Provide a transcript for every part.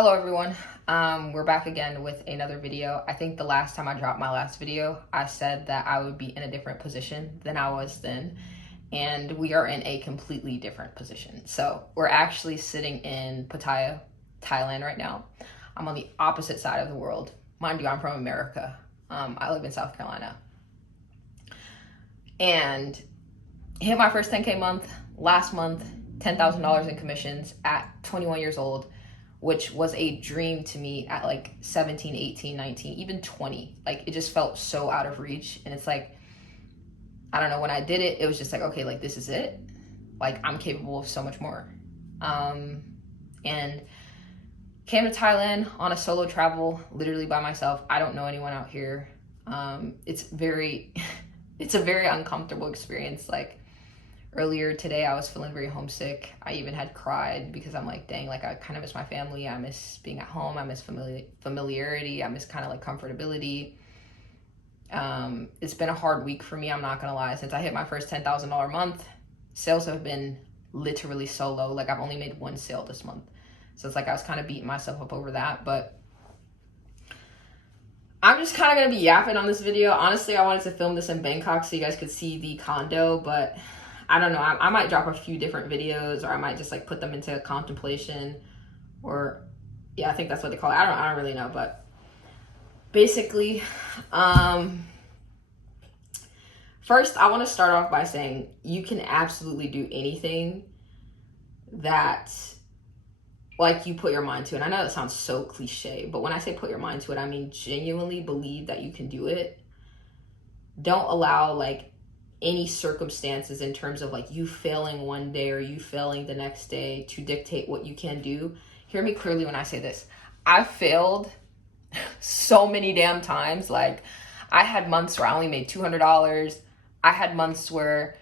Hello everyone. We're back again with another video. I think the last time I dropped my last video, I said that I would be in a different position than I was then, and we are in a completely different position. So we're actually sitting in Pattaya, Thailand right now. I'm on the opposite side of the world. Mind you, I'm from America. I live in South Carolina. And hit my first 10K month last month, $10,000 in commissions at 21 years old, which was a dream to me at like 17, 18, 19, even 20. Like, it just felt so out of reach. And it's like, I don't know, when I did it, it was just like, okay, like, this is it. Like, I'm capable of so much more. And came to Thailand on a solo travel, literally by myself. I don't know anyone out here. It's a very uncomfortable experience. Like, earlier today, I was feeling very homesick. I even had cried because I'm like, dang, like I kind of miss my family. I miss being at home. I miss familiarity. I miss kind of like comfortability. It's been a hard week for me. I'm not going to lie. Since I hit my first $10,000 month, sales have been literally so low. Like, I've only made one sale this month. So it's like I was kind of beating myself up over that. But I'm just kind of going to be yapping on this video. Honestly, I wanted to film this in Bangkok so you guys could see the condo, but I don't know. I might drop a few different videos, or I might just like put them into contemplation, or yeah, I think that's what they call it. I don't really know, but basically, first I want to start off by saying you can absolutely do anything that like you put your mind to. And I know that sounds so cliche, but when I say put your mind to it, I mean genuinely believe that you can do it. Don't allow like any circumstances in terms of like you failing one day or you failing the next day to dictate what you can do. Hear me clearly when I say this. I failed so many damn times. Like, I had months where I only made $200. I had months where,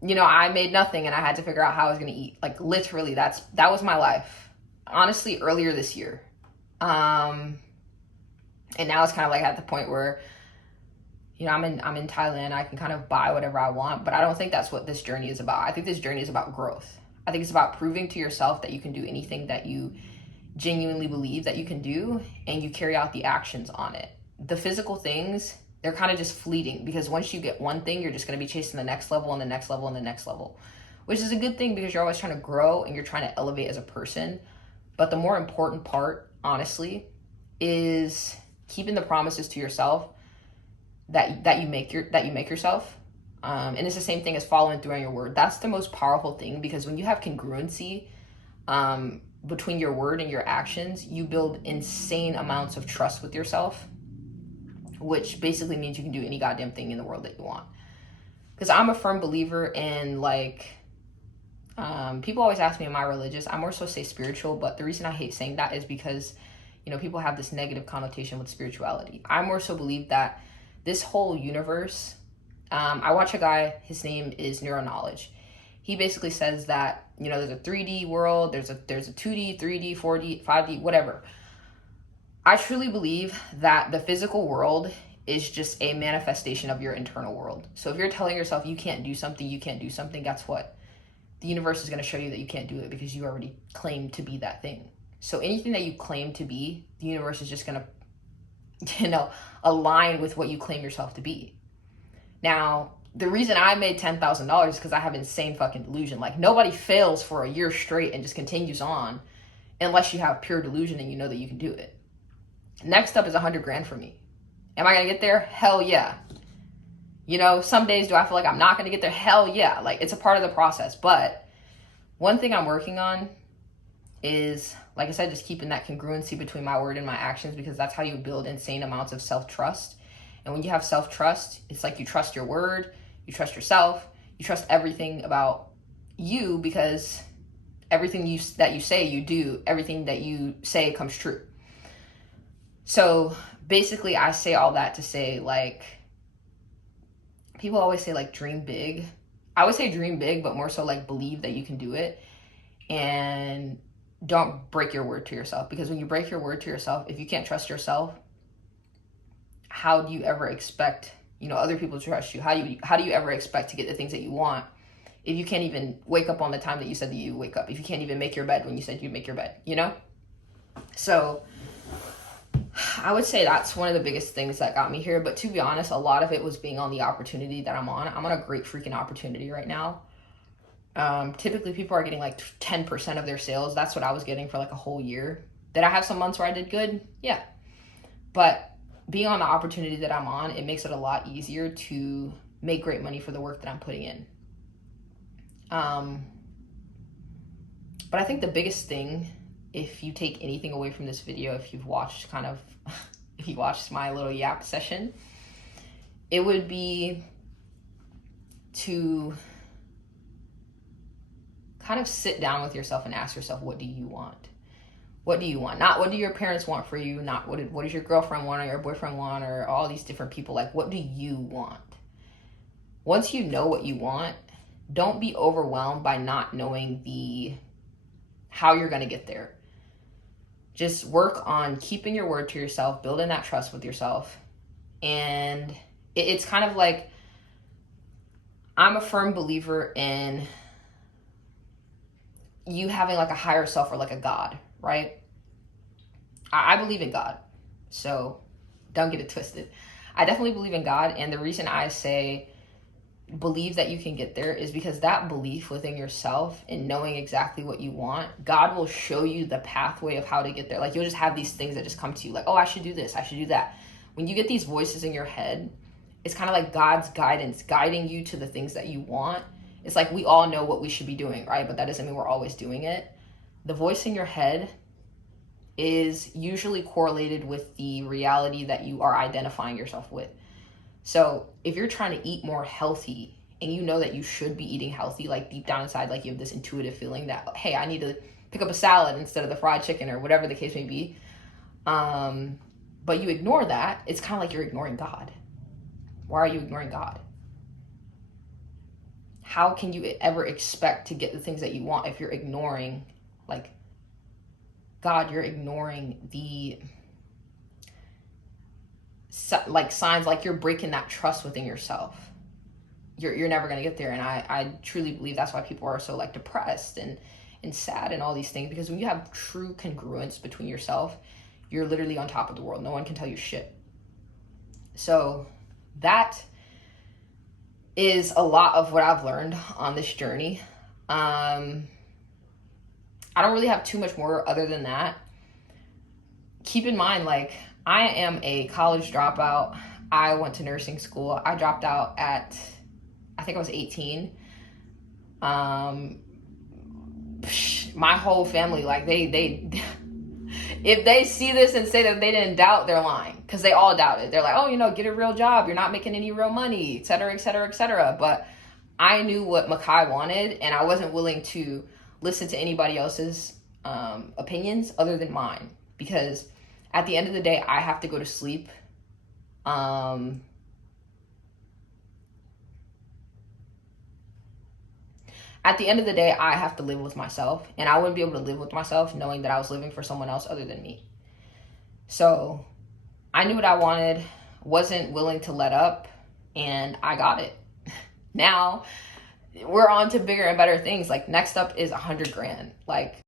you know, I made nothing and I had to figure out how I was going to eat. Like, literally, that was my life. Honestly, earlier this year. And now it's kind of like at the point where, you know, I'm in Thailand. I can kind of buy whatever I want, but I don't think that's what this journey is about. I think this journey is about growth. I think it's about proving to yourself that you can do anything that you genuinely believe that you can do, and you carry out the actions on it. The physical things, they're kind of just fleeting, because once you get one thing, you're just going to be chasing the next level and the next level and the next level, which is a good thing because you're always trying to grow and you're trying to elevate as a person. But the more important part, honestly, is keeping the promises to yourself that you make yourself. And it's the same thing as following through on your word. That's the most powerful thing, because when you have congruency between your word and your actions, you build insane amounts of trust with yourself, which basically means you can do any goddamn thing in the world that you want. Because I'm a firm believer in, like, people always ask me, am I religious? I more so say spiritual, but the reason I hate saying that is because, you know, people have this negative connotation with spirituality. I more so believe that this whole universe, I watch a guy, his name is Nero. He basically says that, you know, there's a 3D world, there's a 2D, 3D, 4D, 5D, whatever. I truly believe that the physical world is just a manifestation of your internal world. So if you're telling yourself you can't do something, guess what? The universe is going to show you that you can't do it, because you already claim to be that thing. So anything that you claim to be, the universe is just going to, you know, align with what you claim yourself to be. Now, the reason I made $10,000 is because I have insane fucking delusion. Like, nobody fails for a year straight and just continues on unless you have pure delusion and you know that you can do it. Next up is 100 grand for me. Am I going to get there? Hell yeah. You know, some days do I feel like I'm not going to get there? Hell yeah. Like, it's a part of the process. But one thing I'm working on is, like I said, just keeping that congruency between my word and my actions, because that's how you build insane amounts of self-trust. And when you have self-trust, it's like you trust your word, you trust yourself, you trust everything about you, because everything that you say, you do, everything that you say comes true. So basically, I say all that to say, like, people always say, like, dream big. I would say dream big, but more so like believe that you can do it. And don't break your word to yourself, because when you break your word to yourself, if you can't trust yourself, how do you ever expect, you know, other people to trust you? How do you ever expect to get the things that you want if you can't even wake up on the time that you said that you wake up? If you can't even make your bed when you said you'd make your bed, you know? So I would say that's one of the biggest things that got me here. But to be honest, a lot of it was being on the opportunity that I'm on. I'm on a great freaking opportunity right now. Typically people are getting like 10% of their sales. That's what I was getting for like a whole year. Did I have some months where I did good? Yeah. But being on the opportunity that I'm on, it makes it a lot easier to make great money for the work that I'm putting in. But I think the biggest thing, if you take anything away from this video, if you've watched if you watched my little yap session, it would be to kind of sit down with yourself and ask yourself, what do you want? What do you want? Not what do your parents want for you, not what does your girlfriend want or your boyfriend want or all these different people. Like, what do you want? Once you know what you want, don't be overwhelmed by not knowing how you're going to get there. Just work on keeping your word to yourself, building that trust with yourself. And it's kind of like, I'm a firm believer in you having like a higher self or like a God, right? I believe in God, so don't get it twisted. I definitely believe in God, and the reason I say believe that you can get there is because that belief within yourself and knowing exactly what you want, God will show you the pathway of how to get there. Like, you'll just have these things that just come to you, like, oh, I should do this, I should do that. When you get these voices in your head, it's kind of like God's guidance guiding you to the things that you want. It's like we all know what we should be doing, right? But that doesn't mean we're always doing it. The voice in your head is usually correlated with the reality that you are identifying yourself with. So if you're trying to eat more healthy and you know that you should be eating healthy, like deep down inside, like you have this intuitive feeling that, hey, I need to pick up a salad instead of the fried chicken or whatever the case may be. But you ignore that. It's kind of like you're ignoring God. Why are you ignoring God? How can you ever expect to get the things that you want if you're ignoring, like, God? You're ignoring the like signs, like you're breaking that trust within yourself. You're never going to get there. And I truly believe that's why people are so like depressed and sad and all these things, because when you have true congruence between yourself, you're literally on top of the world. No one can tell you shit. So that is a lot of what I've learned on this journey. I don't really have too much more other than that. Keep in mind, like, I am a college dropout. I went to nursing school. I dropped out at, I think I was 18. My whole family, like, they if they see this and say that they didn't doubt, they're lying, because they all doubted. They're like, oh, get a real job. You're not making any real money, et cetera, et cetera, et cetera. But I knew what Makai wanted, and I wasn't willing to listen to anybody else's opinions other than mine, because at the end of the day, I have to go to sleep. At the end of the day, I have to live with myself, and I wouldn't be able to live with myself knowing that I was living for someone else other than me. So I knew what I wanted, wasn't willing to let up, and I got it. Now we're on to bigger and better things. Like, next up is 100 grand. Like,